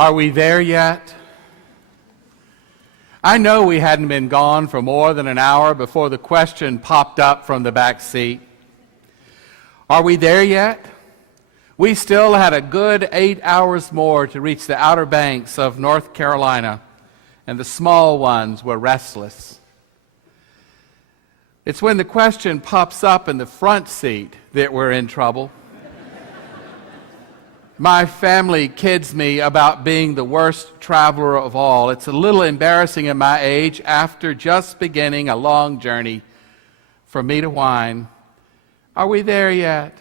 Are we there yet? I know we hadn't been gone for more than an hour before the question popped up from the back seat. Are we there yet? We still had a good 8 hours more to reach the Outer Banks of North Carolina, and the small ones were restless. It's when the question pops up in the front seat that we're in trouble. My family kids me about being the worst traveler of all. It's a little embarrassing at my age, after just beginning a long journey, for me to whine. Are we there yet?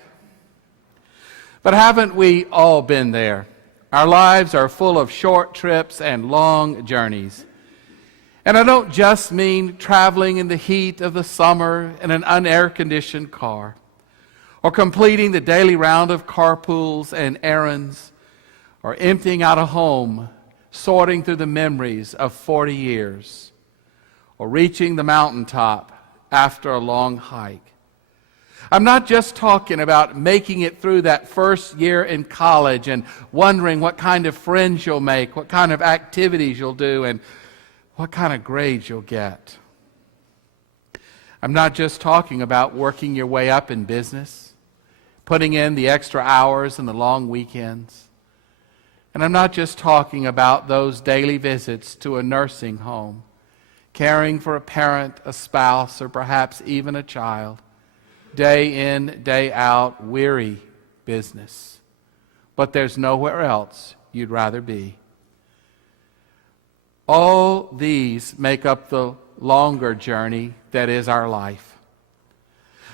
But haven't we all been there? Our lives are full of short trips and long journeys. And I don't just mean traveling in the heat of the summer in an unair-conditioned car, or completing the daily round of carpools and errands, or emptying out a home, sorting through the memories of 40 years, or reaching the mountaintop after a long hike. I'm not just talking about making it through that first year in college and wondering what kind of friends you'll make, what kind of activities you'll do, and what kind of grades you'll get. I'm not just talking about working your way up in business, putting in the extra hours and the long weekends. And I'm not just talking about those daily visits to a nursing home, caring for a parent, a spouse, or perhaps even a child. Day in, day out, weary business. But there's nowhere else you'd rather be. All these make up the longer journey that is our life.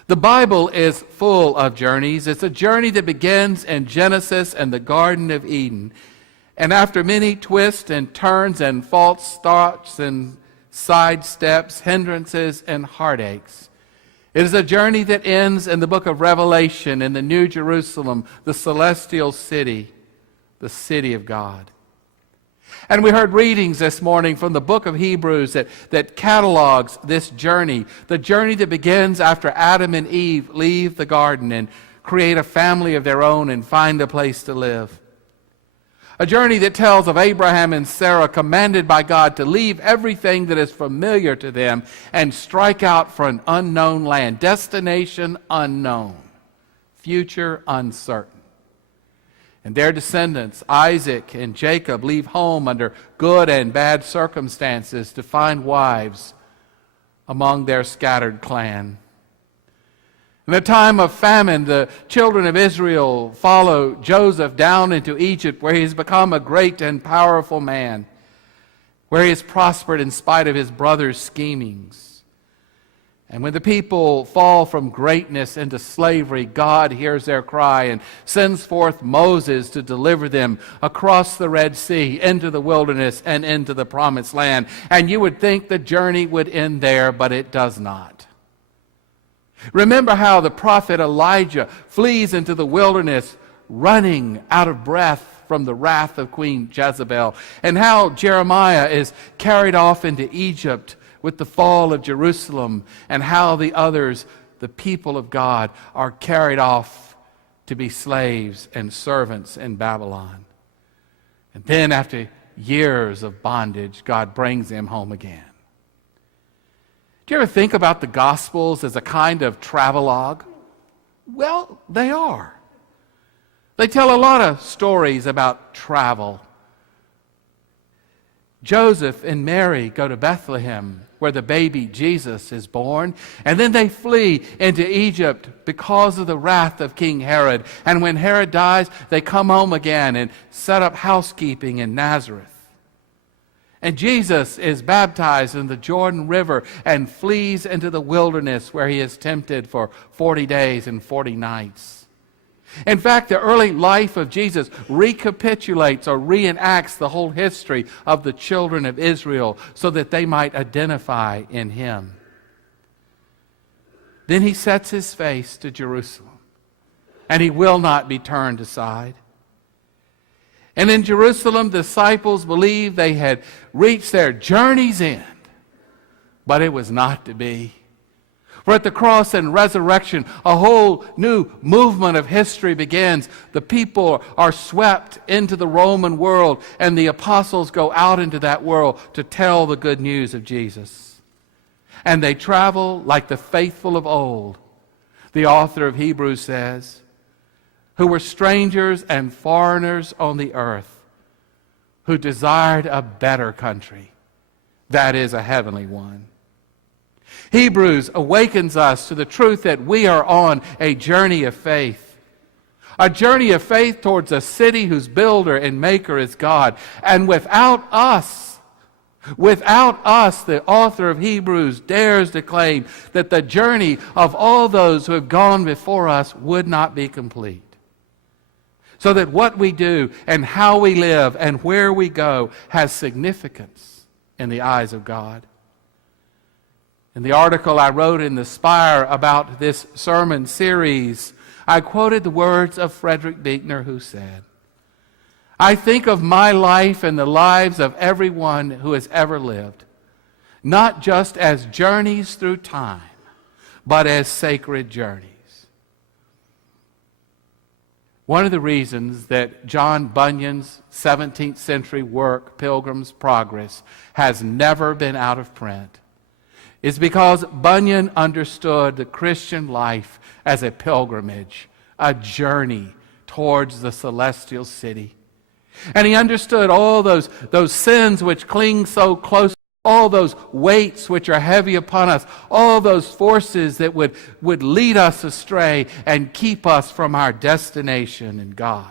The Bible is full of journeys. It's a journey that begins in Genesis and the Garden of Eden. And after many twists and turns and false starts and side steps, hindrances and heartaches, it is a journey that ends in the book of Revelation in the New Jerusalem, the celestial city, the city of God. And we heard readings this morning from the book of Hebrews that catalogs this journey, the journey that begins after Adam and Eve leave the garden and create a family of their own and find a place to live. A journey that tells of Abraham and Sarah commanded by God to leave everything that is familiar to them and strike out for an unknown land, destination unknown, future uncertain. And their descendants, Isaac and Jacob, leave home under good and bad circumstances to find wives among their scattered clan. In a time of famine, the children of Israel follow Joseph down into Egypt, where he has become a great and powerful man, where he has prospered in spite of his brothers' schemings. And when the people fall from greatness into slavery, God hears their cry and sends forth Moses to deliver them across the Red Sea, into the wilderness, and into the promised land. And you would think the journey would end there, but it does not. Remember how the prophet Elijah flees into the wilderness, running out of breath from the wrath of Queen Jezebel, and how Jeremiah is carried off into Egypt with the fall of Jerusalem, and how the others, the people of God, are carried off to be slaves and servants in Babylon. And then after years of bondage, God brings them home again. Do you ever think about the Gospels as a kind of travelogue? Well, they are. They tell a lot of stories about travel. Joseph and Mary go to Bethlehem, where the baby Jesus is born, and then they flee into Egypt because of the wrath of King Herod. And when Herod dies, they come home again and set up housekeeping in Nazareth. And Jesus is baptized in the Jordan River and flees into the wilderness, where he is tempted for 40 days and 40 nights. In fact, the early life of Jesus recapitulates or reenacts the whole history of the children of Israel so that they might identify in him. Then he sets his face to Jerusalem, and he will not be turned aside. And in Jerusalem, the disciples believed they had reached their journey's end, but it was not to be. For at the cross and resurrection, a whole new movement of history begins. The people are swept into the Roman world, and the apostles go out into that world to tell the good news of Jesus. And they travel like the faithful of old, the author of Hebrews says, who were strangers and foreigners on the earth, who desired a better country, that is, a heavenly one. Hebrews awakens us to the truth that we are on a journey of faith. A journey of faith towards a city whose builder and maker is God. And without us, the author of Hebrews dares to claim that the journey of all those who have gone before us would not be complete. So that what we do and how we live and where we go has significance in the eyes of God. In the article I wrote in the Spire about this sermon series, I quoted the words of Frederick Buechner, who said, "I think of my life and the lives of everyone who has ever lived, not just as journeys through time, but as sacred journeys." One of the reasons that John Bunyan's 17th century work, Pilgrim's Progress, has never been out of print is because Bunyan understood the Christian life as a pilgrimage, a journey towards the celestial city. And he understood all those sins which cling so close, all those weights which are heavy upon us, all those forces that would lead us astray and keep us from our destination in God.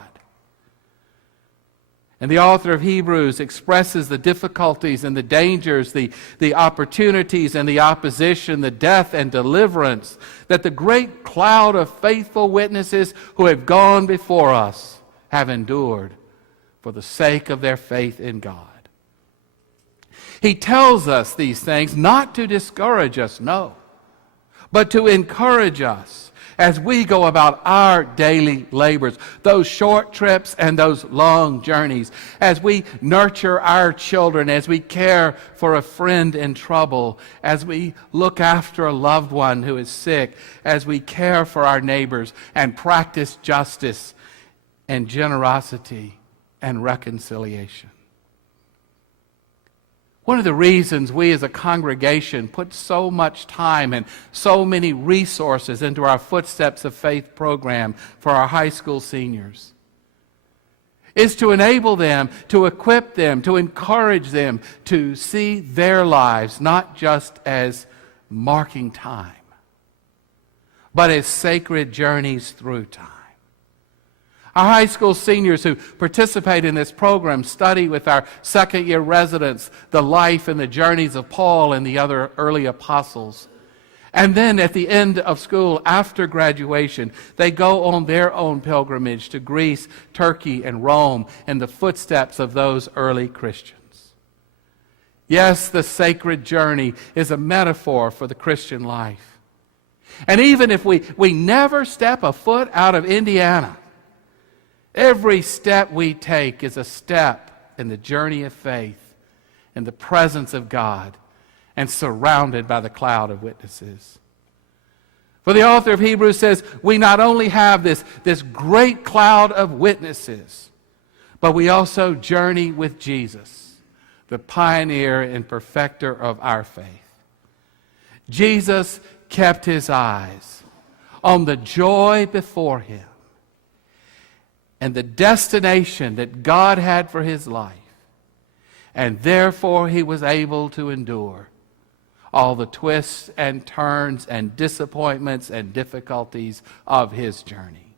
And the author of Hebrews expresses the difficulties and the dangers, the opportunities and the opposition, the death and deliverance that the great cloud of faithful witnesses who have gone before us have endured for the sake of their faith in God. He tells us these things not to discourage us, no, but to encourage us as we go about our daily labors, those short trips and those long journeys, as we nurture our children, as we care for a friend in trouble, as we look after a loved one who is sick, as we care for our neighbors and practice justice and generosity and reconciliation. One of the reasons we as a congregation put so much time and so many resources into our Footsteps of Faith program for our high school seniors is to enable them, to equip them, to encourage them to see their lives not just as marking time, but as sacred journeys through time. Our high school seniors who participate in this program study with our second-year residents the life and the journeys of Paul and the other early apostles. And then at the end of school, after graduation, they go on their own pilgrimage to Greece, Turkey, and Rome in the footsteps of those early Christians. Yes, the sacred journey is a metaphor for the Christian life. And even if we never step a foot out of Indiana, every step we take is a step in the journey of faith in the presence of God and surrounded by the cloud of witnesses. For the author of Hebrews says, we not only have this great cloud of witnesses, but we also journey with Jesus, the pioneer and perfecter of our faith. Jesus kept his eyes on the joy before him and the destination that God had for his life. And therefore he was able to endure all the twists and turns and disappointments and difficulties of his journey.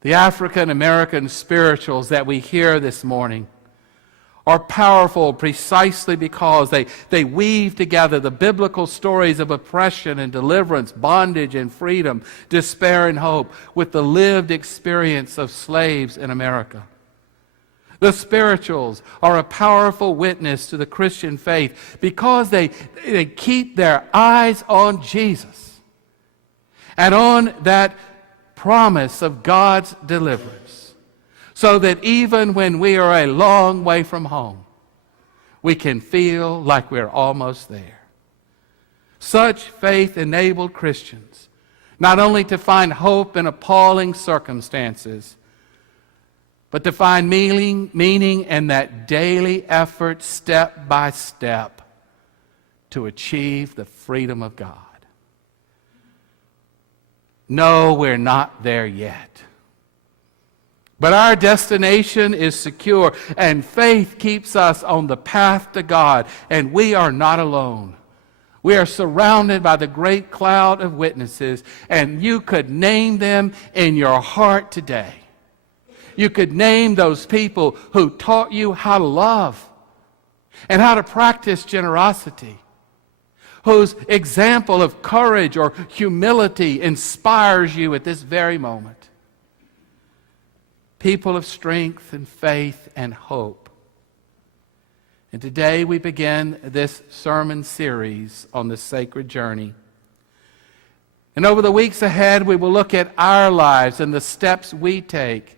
The African American spirituals that we hear this morning are powerful precisely because they weave together the biblical stories of oppression and deliverance, bondage and freedom, despair and hope, with the lived experience of slaves in America. The spirituals are a powerful witness to the Christian faith because they keep their eyes on Jesus and on that promise of God's deliverance, so that even when we are a long way from home, we can feel like we're almost there. Such faith-enabled Christians, not only to find hope in appalling circumstances, but to find meaning in that daily effort, step by step, to achieve the freedom of God. No, we're not there yet. But our destination is secure, and faith keeps us on the path to God, and we are not alone. We are surrounded by the great cloud of witnesses, and you could name them in your heart today. You could name those people who taught you how to love and how to practice generosity, whose example of courage or humility inspires you at this very moment. People of strength and faith and hope. And today we begin this sermon series on the sacred journey. And over the weeks ahead, we will look at our lives and the steps we take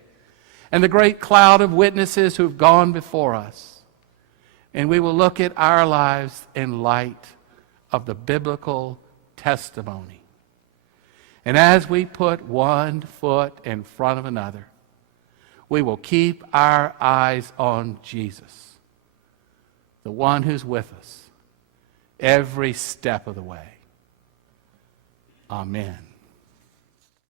and the great cloud of witnesses who've gone before us. And we will look at our lives in light of the biblical testimony. And as we put one foot in front of another, we will keep our eyes on Jesus, the one who's with us every step of the way. Amen.